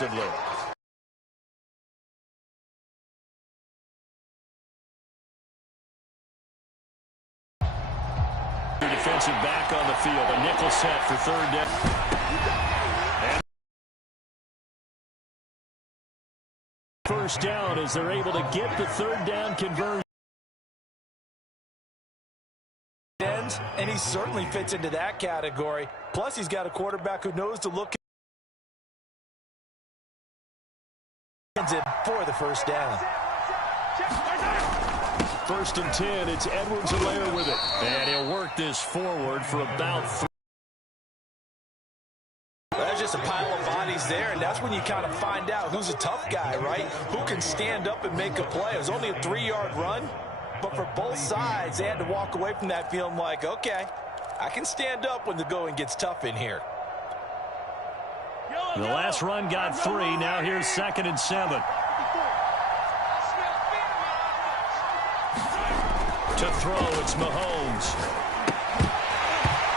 offensively. Defensive back on the field. A nickel set for third down. And first down as they're able to get the third down conversion. And he certainly fits into that category. Plus, he's got a quarterback who knows to look for the first down. First and 10, it's Edwards-Helaire with it. And he'll work this forward for about 3. There's just a pile of bodies there, and that's when you kind of find out who's a tough guy, right? Who can stand up and make a play. It was only a 3-yard run, but for both sides, they had to walk away from that feeling like, okay, I can stand up when the going gets tough in here. The last run got 3. Now here's 2nd and 7. To throw, it's Mahomes.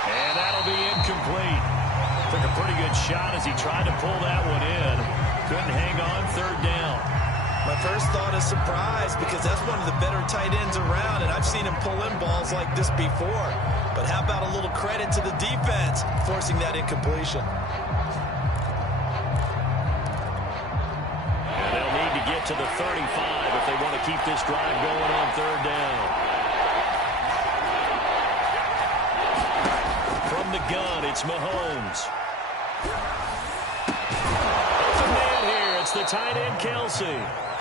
And that'll be incomplete. Took a pretty good shot as he tried to pull that one in. Couldn't hang on, third down. My first thought is surprise, because that's one of the better tight ends around, and I've seen him pull in balls like this before. But how about a little credit to the defense forcing that incompletion? And they'll need to get to the 35 if they want to keep this drive going on third down. From the gun, it's Mahomes. Open man here. It's the tight end, Kelsey.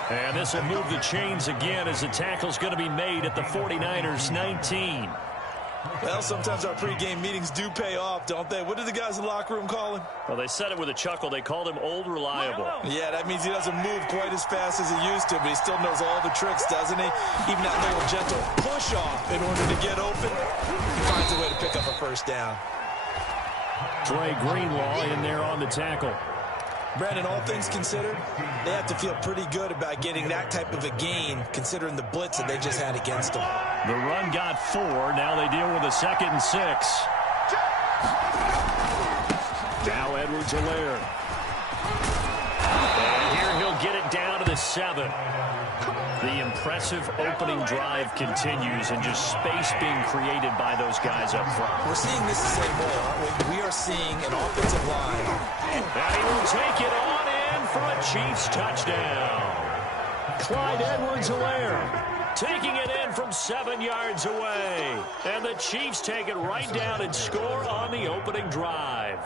And this will move the chains again as the tackle's going to be made at the 49ers 19. Well, sometimes our pregame meetings do pay off, don't they? What did the guys in the locker room call him? Well, they said it with a chuckle. They called him Old Reliable. Yeah, that means he doesn't move quite as fast as he used to, but he still knows all the tricks, doesn't he? Even that little gentle push-off in order to get open, he finds a way to pick up a first down. Dre Greenlaw in there on the tackle. Brandon, all things considered, they have to feel pretty good about getting that type of a gain, considering the blitz that they just had against them. The run got 4. Now they deal with a 2nd and 6. Now Edwards-Helaire. And here he'll get it down to the 7. The impressive opening drive continues, and just space being created by those guys up front. We're seeing this the same way, aren't we? We are seeing an offensive line. And he will take it on in for a Chiefs touchdown. Clyde Edwards-Helaire taking it in from 7 yards away. And the Chiefs take it right down and score on the opening drive.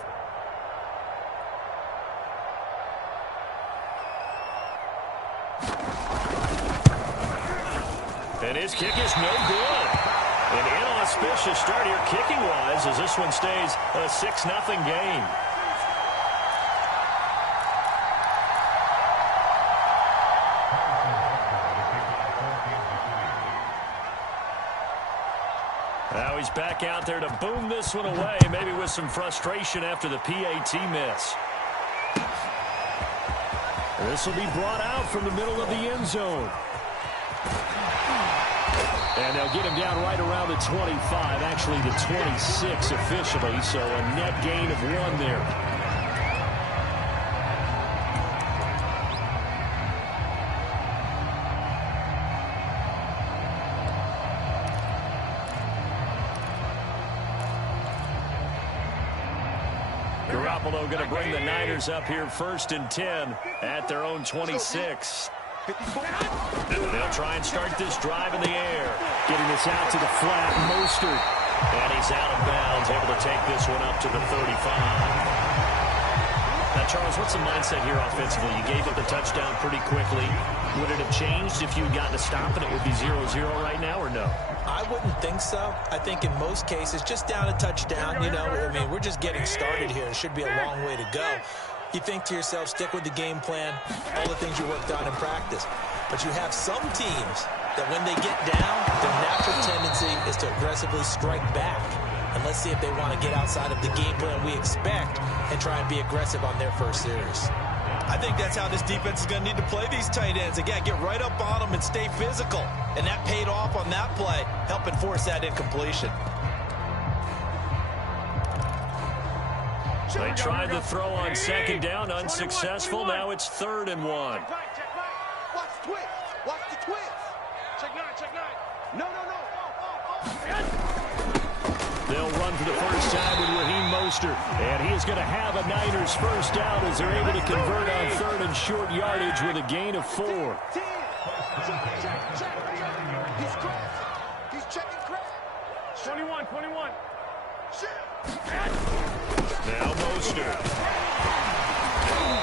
And his kick is no good. An inauspicious start here kicking-wise as this one stays a 6-0 game. Now he's back out there to boom this one away, maybe with some frustration after the PAT miss. This will be brought out from the middle of the end zone. And they'll get him down right around the 25, actually the 26 officially, so a net gain of 1 there. Garoppolo going to bring the Niners up here 1st and 10 at their own 26. They'll try and start this drive in the air. Getting this out to the flat, Mostert. And he's out of bounds, able to take this one up to the 35. Now, Charles, what's the mindset here offensively? You gave up the touchdown pretty quickly. Would it have changed if you had gotten a stop and it would be 0-0 right now, or no? I wouldn't think so. I think in most cases, just down a touchdown, you know, I mean, we're just getting started here. It should be a long way to go. You think to yourself, stick with the game plan, all the things you worked on in practice. But you have some teams that when they get down, their natural tendency is to aggressively strike back. And let's see if they want to get outside of the game plan we expect and try and be aggressive on their first series. I think that's how this defense is going to need to play these tight ends. Again, get right up on them and stay physical. And that paid off on that play, helping force that incompletion. They tried the throw on second down, unsuccessful. Now it's 3rd and 1. Watch the twist. Watch the twist. Check 9. No. They'll run for the first time with Raheem Mostert. And he is going to have a Niners first down as they're able to convert on 3rd and short yardage with a gain of 4. Check. He's crashing. He's checking crash. 21. Now Mostert.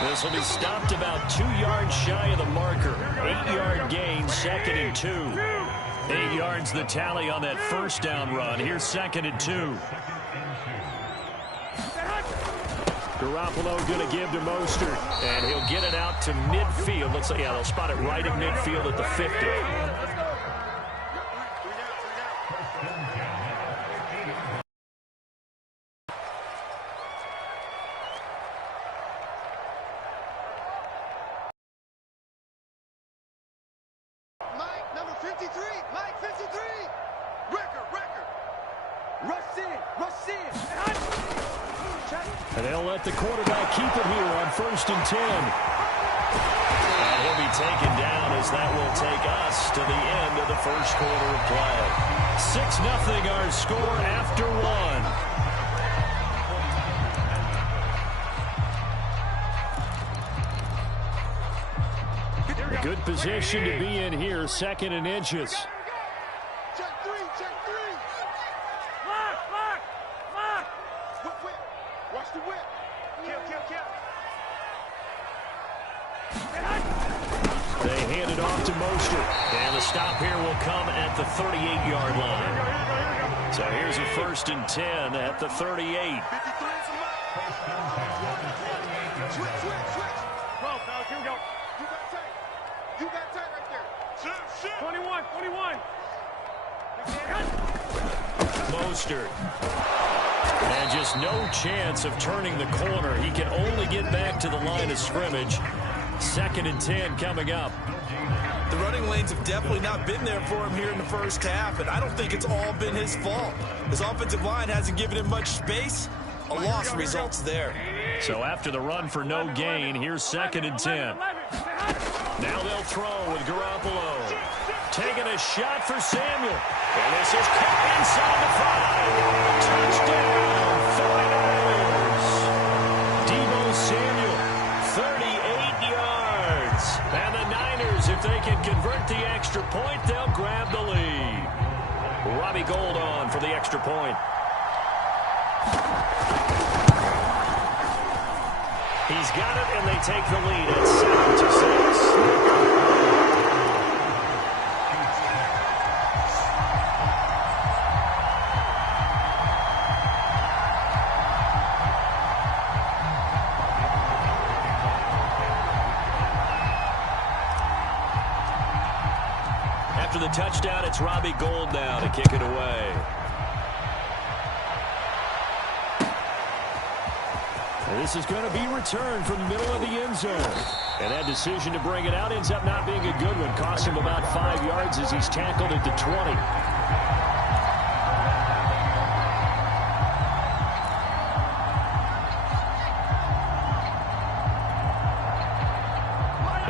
This will be stopped about 2 yards shy of the marker. 8-yard gain, 2nd and 2. 8 yards the tally on that first down run. Here's 2nd and 2. Garoppolo going to give to Mostert, and he'll get it out to midfield. Looks like, yeah, they'll spot it right at midfield at the 50. Number 53. Mike 53. Record. Rush in. And they'll let the quarterback keep it here on 1st and 10. And he'll be taken down as that will take us to the end of the first quarter of play. 6-0 our score after 1. Good position to be in here, 2nd and inches. Check 3. Lock. Whip. Watch the whip. Kill. They hand it off to Mostert. And the stop here will come at the 38-yard line. So here's a 1st and 10 at the 38. 53 from Mike. Switch. 12, fellas, here we go. You got tight right there. 21. Mostert. And just no chance of turning the corner. He can only get back to the line of scrimmage. 2nd and 10 coming up. The running lanes have definitely not been there for him here in the first half, and I don't think it's all been his fault. His offensive line hasn't given him much space. A loss results there. So after the run for no gain, here's 2nd and 10. Now they'll throw with Garoppolo. Taking a shot for Samuel. And this is caught inside the 5. Touchdown, 49ers. Deebo Samuel, 38 yards. And the Niners, if they can convert the extra point, they'll grab the lead. Robbie Gould on for the extra point. He's got it, and they take the lead at 7-6. After the touchdown, it's Robbie Gould now to kick it away. This is going to be returned from the middle of the end zone. And that decision to bring it out ends up not being a good one. Cost him about 5 yards as he's tackled at the 20.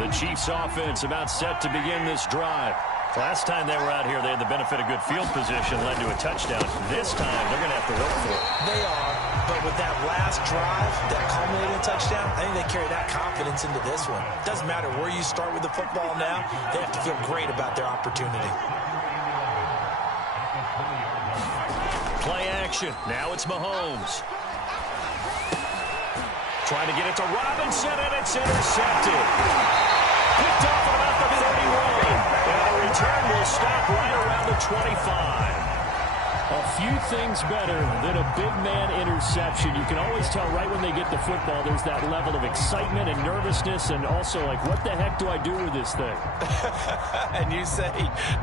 The Chiefs offense about set to begin this drive. Last time they were out here, they had the benefit of good field position, led to a touchdown. This time, they're going to have to work for it. They are, but with that last drive, that culminating touchdown, I think they carry that confidence into this one. Doesn't matter where you start with the football now, they have to feel great about their opportunity. Play action. Now it's Mahomes. Trying to get it to Robinson, and it's intercepted. Picked off at about the 31. And the return will stop right around the 25. A few things better than a big man interception. You can always tell right when they get the football, there's that level of excitement and nervousness, and also like, what the heck do I do with this thing? And you say,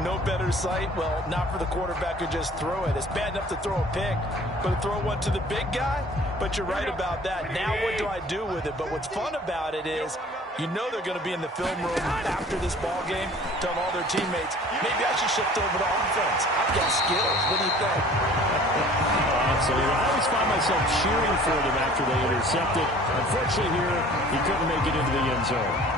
no better sight? Well, not for the quarterback who just threw it. It's bad enough to throw a pick, but to throw one to the big guy? But you're right about that. Now what do I do with it? But what's fun about it is You know they're going to be in the film room after this ball game, telling all their teammates, maybe I should shift over to offense. I've got skills. What do you think? Absolutely. I always find myself cheering for them after they intercept it. Unfortunately here, he couldn't make it into the end zone.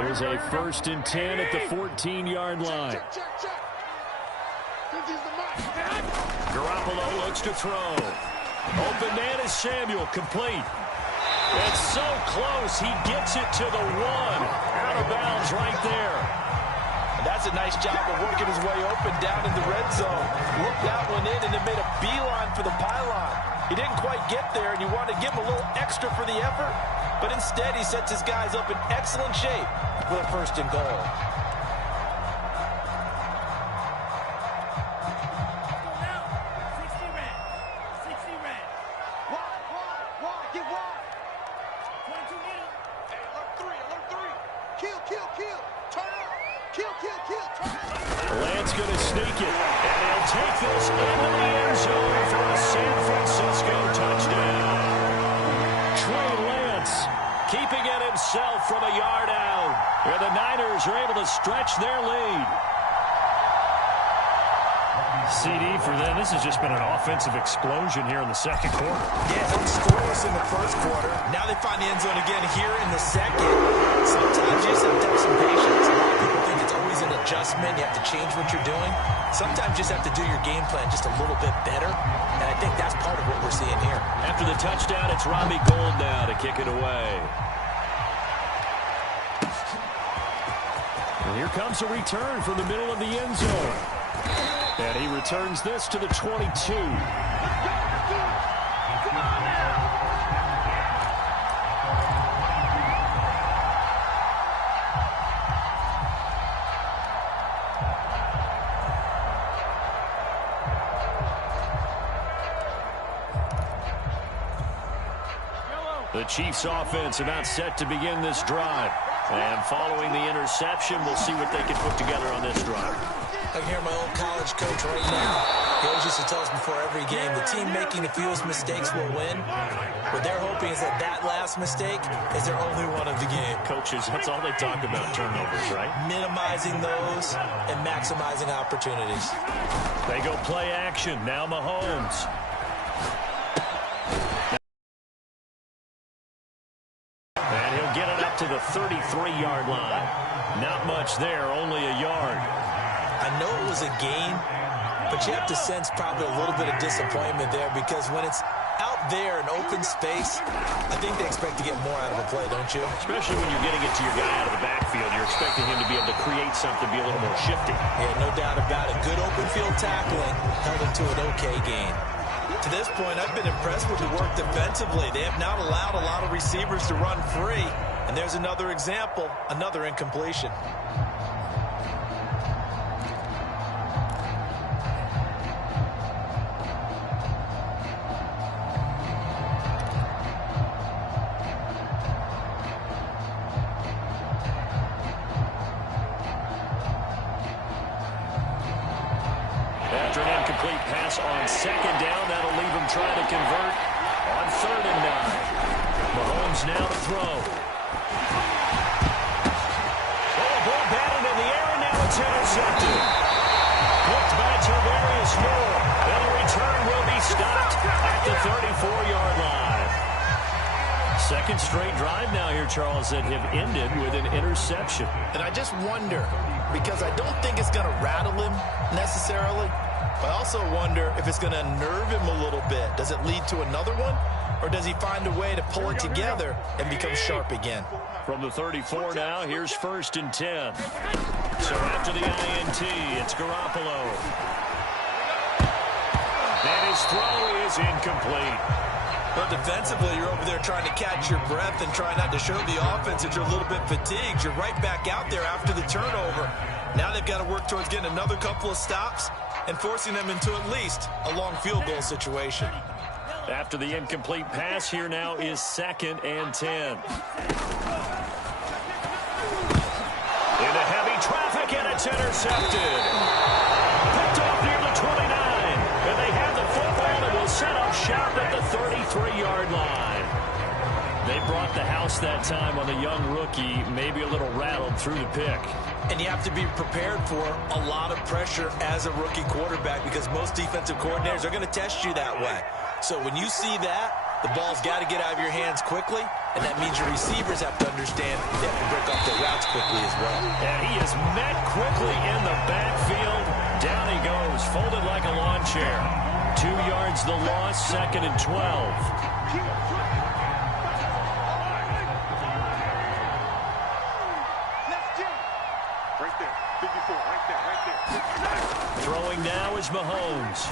Here's a 1st and 10 at the 14-yard line. Garoppolo looks to throw. Open man is Samuel, complete. It's so close, he gets it to the 1. Out of bounds right there. And that's a nice job of working his way open down in the red zone. Looked that one in and then made a beeline for the pylon. He didn't quite get there, and you want to give him a little extra for the effort, but instead he sets his guys up in excellent shape with a 1st and goal. Lance going to sneak it, and he'll take this into the end zone for a San Francisco touchdown. Trey Lance keeping it himself from a yard out, where the Niners are able to stretch their lead. CD for them, this has just been an offensive explosion here in the 2nd quarter. Yeah, they were scoreless in the 1st quarter. Now they find the end zone again here in the 2nd. Sometimes you just have to have some patience. A lot of people think it's always an adjustment. You have to change what you're doing. Sometimes you just have to do your game plan just a little bit better, and I think that's part of what we're seeing here. After the touchdown, it's Robbie Gould now to kick it away. And here comes a return from the middle of the end zone. And he returns this to the 22. The Chiefs offense about set to begin this drive. And following the interception, we'll see what they can put together on this drive. I can hear my old college coach right now. He always used to tell us before every game, the team making the fewest mistakes will win. What they're hoping is that that last mistake is their only one of the game. Coaches, that's all they talk about, turnovers, right? Minimizing those and maximizing opportunities. They go play action. Now Mahomes. And he'll get it up to the 33-yard line. Not much there, only a yard. I know it was a gain, but you have to sense probably a little bit of disappointment there, because when it's out there in open space, I think they expect to get more out of a play, don't you? Especially when you're getting it to your guy out of the backfield. You're expecting him to be able to create something, be a little more shifty. Yeah, no doubt about it. Good open field tackling held him to an okay gain. To this point, I've been impressed with the work defensively. They have not allowed a lot of receivers to run free. And there's another example, another incompletion. After an incomplete pass on 2nd down, that'll leave him trying to convert on 3rd and 9. Mahomes now to throw. Oh, ball batted in the air, and now it's intercepted. Picked by Tarvarius Moore. And the return will be stopped at the 34-yard line. 2nd straight drive now here, Charles, that have ended with an interception. And I just wonder, because I don't think it's going to rattle him necessarily, but I also wonder if it's going to unnerve him a little bit. Does it lead to another one? Or does he find a way to pull it together and become sharp again? From the 34 now, here's 1st and 10. So after the INT, it's Garoppolo. And his throw is incomplete. Well, defensively, you're over there trying to catch your breath and try not to show the offense that you're a little bit fatigued. You're right back out there after the turnover. Now they've got to work towards getting another couple of stops and forcing them into at least a long field goal situation. After the incomplete pass, here now is 2nd and 10. Into heavy traffic, and it's intercepted. Picked off near the 29. And they have the football and will set up shop at the 33-yard line. They brought the house that time on the young rookie, maybe a little rattled through the pick. And you have to be prepared for a lot of pressure as a rookie quarterback because most defensive coordinators are going to test you that way. So when you see that, the ball's got to get out of your hands quickly, and that means your receivers have to understand they have to break off their routes quickly as well. And he is met quickly in the backfield. Down he goes, folded like a lawn chair. 2 yards the loss, 2nd and 12. Right there, 54, right there. Throwing now is Mahomes.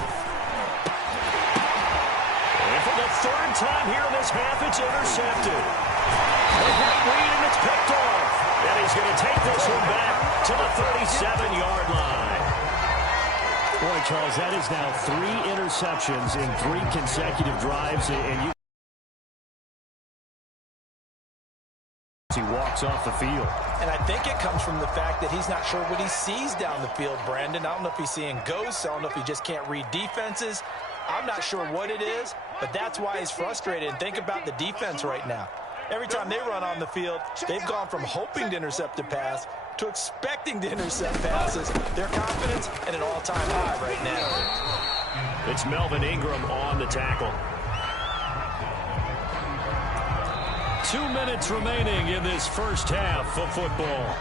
And for the 3rd time here in this half, it's intercepted. A great read, and it's picked off. And he's going to take this one back to the 37-yard line. Boy, Charles, that is now 3 interceptions in 3 consecutive drives, and you he walks off the field. And I think it comes from the fact that he's not sure what he sees down the field, Brandon. I don't know if he's seeing ghosts. I don't know if he just can't read defenses. I'm not sure what it is, but that's why he's frustrated. And think about the defense right now. Every time they run on the field, they've gone from hoping to intercept a pass to expecting to intercept passes. Their confidence at an all-time high right now. It's Melvin Ingram on the tackle. 2 minutes remaining in this first half of football.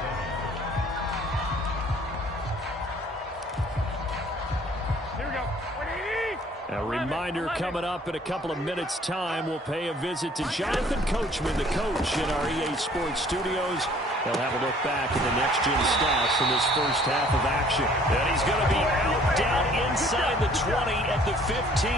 A reminder coming up in a couple of minutes' time. We'll pay a visit to Jonathan Coachman, the coach in our EA Sports studios. He'll have a look back at the next-gen stats from this first half of action. And he's going to be out down inside the 20 at the 15.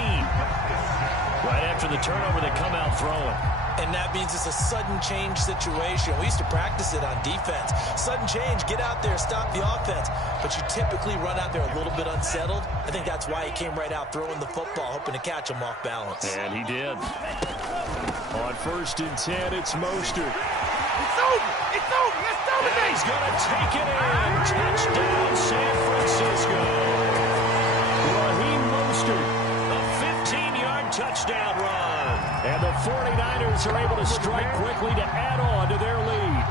Right after the turnover, they come out throwing. And that means it's a sudden change situation. We used to practice it on defense. Sudden change, get out there, stop the offense. But you typically run out there a little bit unsettled. I think that's why he came right out throwing the football, hoping to catch him off balance. And he did. On 1st and 10, it's Mostert. It's over. It's over. Let's dominate. And he's going to take it in. Touchdown, San Francisco. Raheem Mostert, a 15-yard touchdown run. And the 49ers are able to strike quickly to add on to their lead.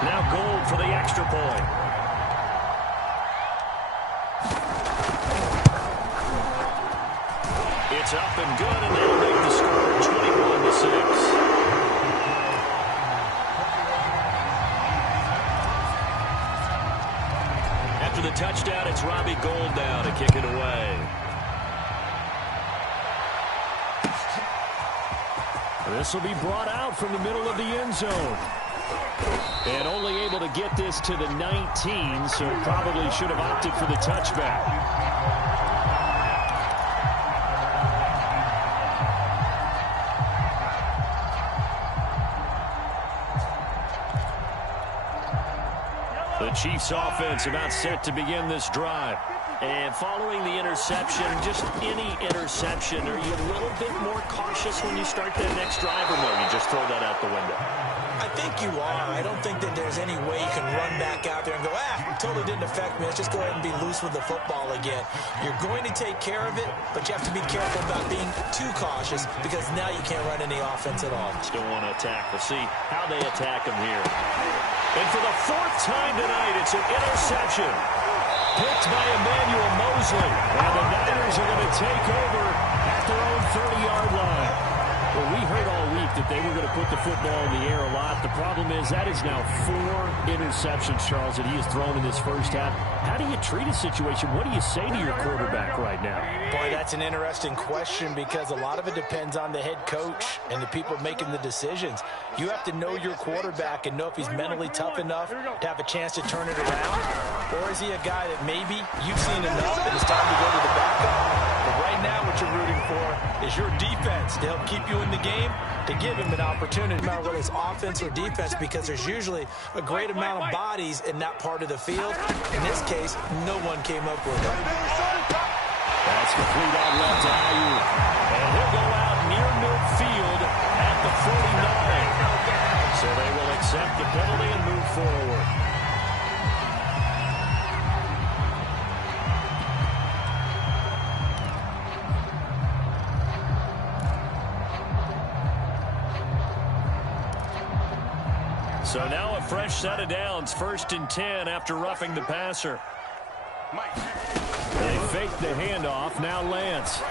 Now Gold for the extra point. It's up and good, and they'll make the score 21-6. After the touchdown, it's Robbie Gould now to kick it away. This will be brought out from the middle of the end zone. And only able to get this to the 19, so probably should have opted for the touchback. The Chiefs offense about set to begin this drive. And following the interception, just any interception, are you a little bit more cautious when you start that next drive, or no, you just throw that out the window? I think you are. I don't think that there's any way you can run back out there and go, it totally didn't affect me. Let's just go ahead and be loose with the football again. You're going to take care of it, but you have to be careful about being too cautious because now you can't run any offense at all. Still want to attack. We'll see how they attack them here. And for the 4th time tonight, it's an interception. Picked by Emmanuel Mosley. And the Niners are going to take over at their own 30-yard line. Well, we heard all week that they were going to put the football in the air a lot. The problem is that is now 4 interceptions, Charles, that he has thrown in this first half. How do you treat a situation? What do you say to your quarterback right now? Boy, that's an interesting question because a lot of it depends on the head coach and the people making the decisions. You have to know your quarterback and know if he's mentally tough enough to have a chance to turn it around, or is he a guy that maybe you've seen enough and it's time to go to the backup? But right now what you're rooting for is your defense to help keep you in the game, to give him an opportunity, no matter whether it's offense or defense, because there's usually a great amount of bodies in that part of the field. In this case, no one came up with it. That's complete out left to Ayuk. And he'll go So now a fresh set of downs, 1st and 10 after roughing the passer. They fake the handoff. Now Lance.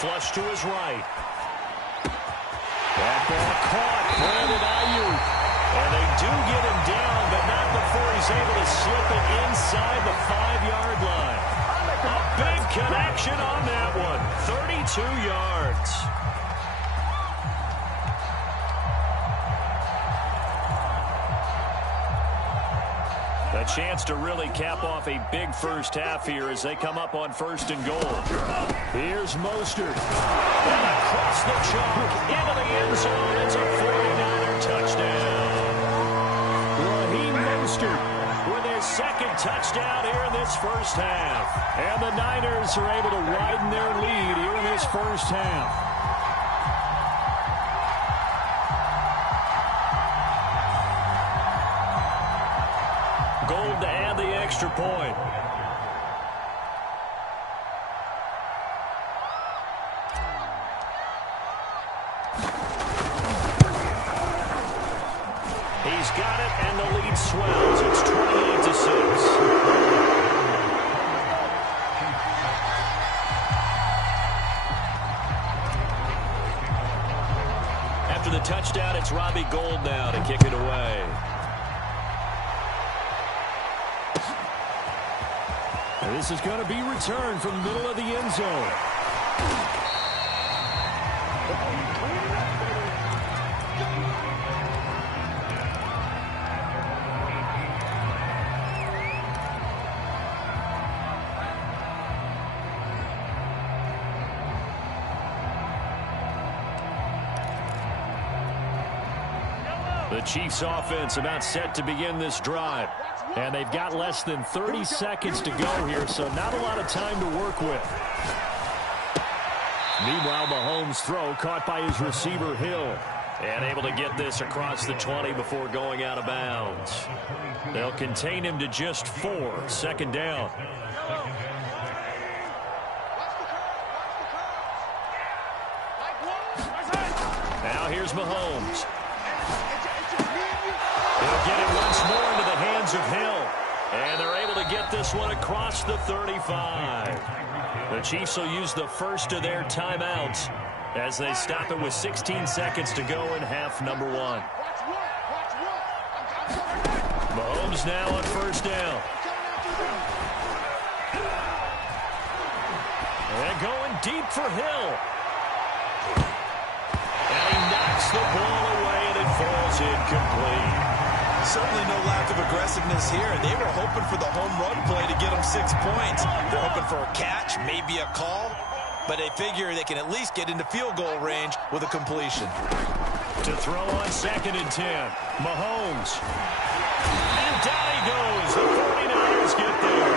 Flush to his right. That ball caught. Brandon Ayuk. And they do get him down, but not before he's able to slip it inside the 5-yard line. A big connection on that one. 32 yards. A chance to really cap off a big first half here as they come up on 1st and goal. Here's Mostert. And across the chalk into the end zone. It's a 49er touchdown. Raheem Mostert with his 2nd touchdown here in this first half. And the Niners are able to widen their lead here in this first half. Gold to add the extra point. He's got it, and the lead swells. It's 28-6. After the touchdown, it's Robbie Gould now to kick it away. This is going to be returned from the middle of the end zone. The Chiefs offense about set to begin this drive. And they've got less than 30 seconds to go here, so not a lot of time to work with. Meanwhile, Mahomes' throw caught by his receiver, Hill. And able to get this across the 20 before going out of bounds. They'll contain him to just 4. 2nd down. Now here's Mahomes. They'll get it once more into the hands of Hill. And they're able to get this one across the 35. The Chiefs will use the first of their timeouts as they stop it with 16 seconds to go in half number 1. Mahomes now on 1st down. And going deep for Hill. And he knocks the ball away, and it falls incomplete. Certainly no lack of aggressiveness here. They were hoping for the home run play to get them 6 points. They're hoping for a catch, maybe a call, but they figure they can at least get into field goal range with a completion. To throw on 2nd and 10, Mahomes. And down he goes. The 49ers get there.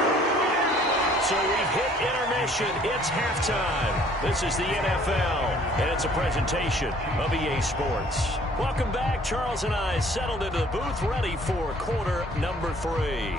So we've hit intermission. It's halftime. This is the NFL, and it's a presentation of EA Sports. Welcome back. Charles and I settled into the booth, ready for quarter number 3.